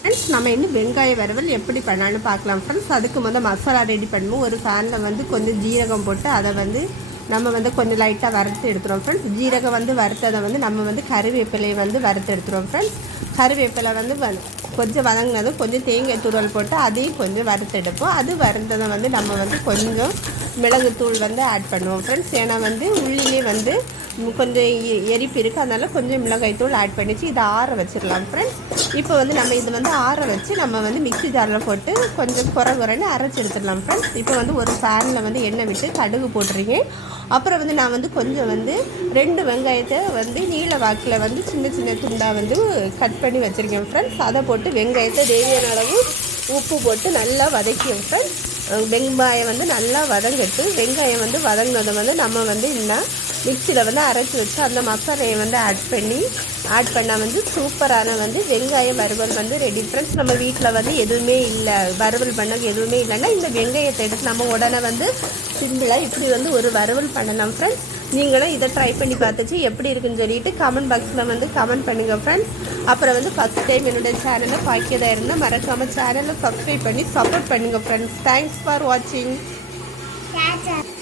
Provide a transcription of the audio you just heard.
Friends நம்ம இன்னும் வெங்காய வறுவல் எப்படி பண்ணலான்னு பார்க்கலாம் ஃப்ரெண்ட்ஸ். அதுக்கு மசாலா ரெடி பண்ணுவோம். ஒரு ஃபேனில் வந்து கொஞ்சம் ஜீரகம் போட்டு அதை வந்து நம்ம வந்து கொஞ்சம் லைட்டாக வறுத்து எடுத்துகிறோம் ஃப்ரெண்ட்ஸ். ஜீரகம் வந்து வறுத்ததை வந்து நம்ம வந்து கருவேப்பிலையை வந்து வறுத்து எடுத்துகிறோம் ஃப்ரெண்ட்ஸ். கருவேப்பிலை வந்து கொஞ்சம் வதங்கினதும் கொஞ்சம் தேங்காய் துருவல் போட்டு அதையும் கொஞ்சம் வறுத்து எடுப்போம். அது வறுத்ததை வந்து நம்ம வந்து கொஞ்சம் மிளகுத்தூள் வந்து ஆட் பண்ணுவோம் ஃப்ரெண்ட்ஸ். ஏன்னா வந்து உள்ளிலே வந்து கொஞ்சம் எரிப்பு இருக்குது, அதனால் கொஞ்சம் மிளகாய்த்தூள் ஆட் பண்ணிச்சு இதை ஆற வச்சிடலாம் ஃப்ரெண்ட்ஸ். இப்போ வந்து நம்ம இது வந்து ஆற வச்சு நம்ம வந்து மிக்ஸி ஜாரில் போட்டு கொஞ்சம் குறைன்னு அரைச்சி எடுத்துடலாம் ஃப்ரெண்ட்ஸ். இப்போ வந்து ஒரு பேனில் வந்து எண்ணெய் விட்டு கடுகு போட்டுருக்கேன். அப்புறம் வந்து நான் வந்து கொஞ்சம் வந்து 2 வெங்காயத்தை வந்து நீல வாக்கில் வந்து சின்ன சின்ன துண்டாக வந்து கட் பண்ணி வச்சுருக்கேன் ஃப்ரெண்ட்ஸ். அதை போட்டு வெங்காயத்தை தேவையான அளவு உப்பு போட்டு நல்லா வதக்கியும் ஃப்ரெண்ட்ஸ். வெங்காயம் வந்து நல்லா வதங்கட்டு வெங்காயம் வந்து வதங்கினதை வந்து நம்ம வந்து இன்னும் மிக்சியில் வந்து அரைச்சி வச்சு அந்த மசாலையை வந்து ஆட் பண்ணால் வந்து சூப்பரான வந்து வெங்காய வறுவல் வந்து ரெடி ஃப்ரெண்ட்ஸ். நம்ம வீட்டில் வந்து எதுவுமே இல்லை, வறுவல் பண்ண எதுவுமே இல்லைன்னா இந்த வெங்காயத்தை எடுத்து நம்ம உடனே வந்து சிம்பிளாக இப்படி வந்து ஒரு வறுவல் பண்ணலாம் ஃப்ரெண்ட்ஸ். நீங்களும் இதை ட்ரை பண்ணி பார்த்துச்சு எப்படி இருக்குன்னு சொல்லிட்டு கமெண்ட் பாக்ஸில் வந்து கமெண்ட் பண்ணுங்கள் ஃப்ரெண்ட்ஸ். அப்புறம் வந்து ஃபஸ்ட் டைம் என்னுடைய சேனலை பார்க்கிறதா இருந்தால் மறக்காமல் சேனலை சப்ஸ்கிரைப் பண்ணி சப்போர்ட் பண்ணுங்கள் ஃப்ரெண்ட்ஸ். தேங்க்ஸ் ஃபார் வாட்சிங்.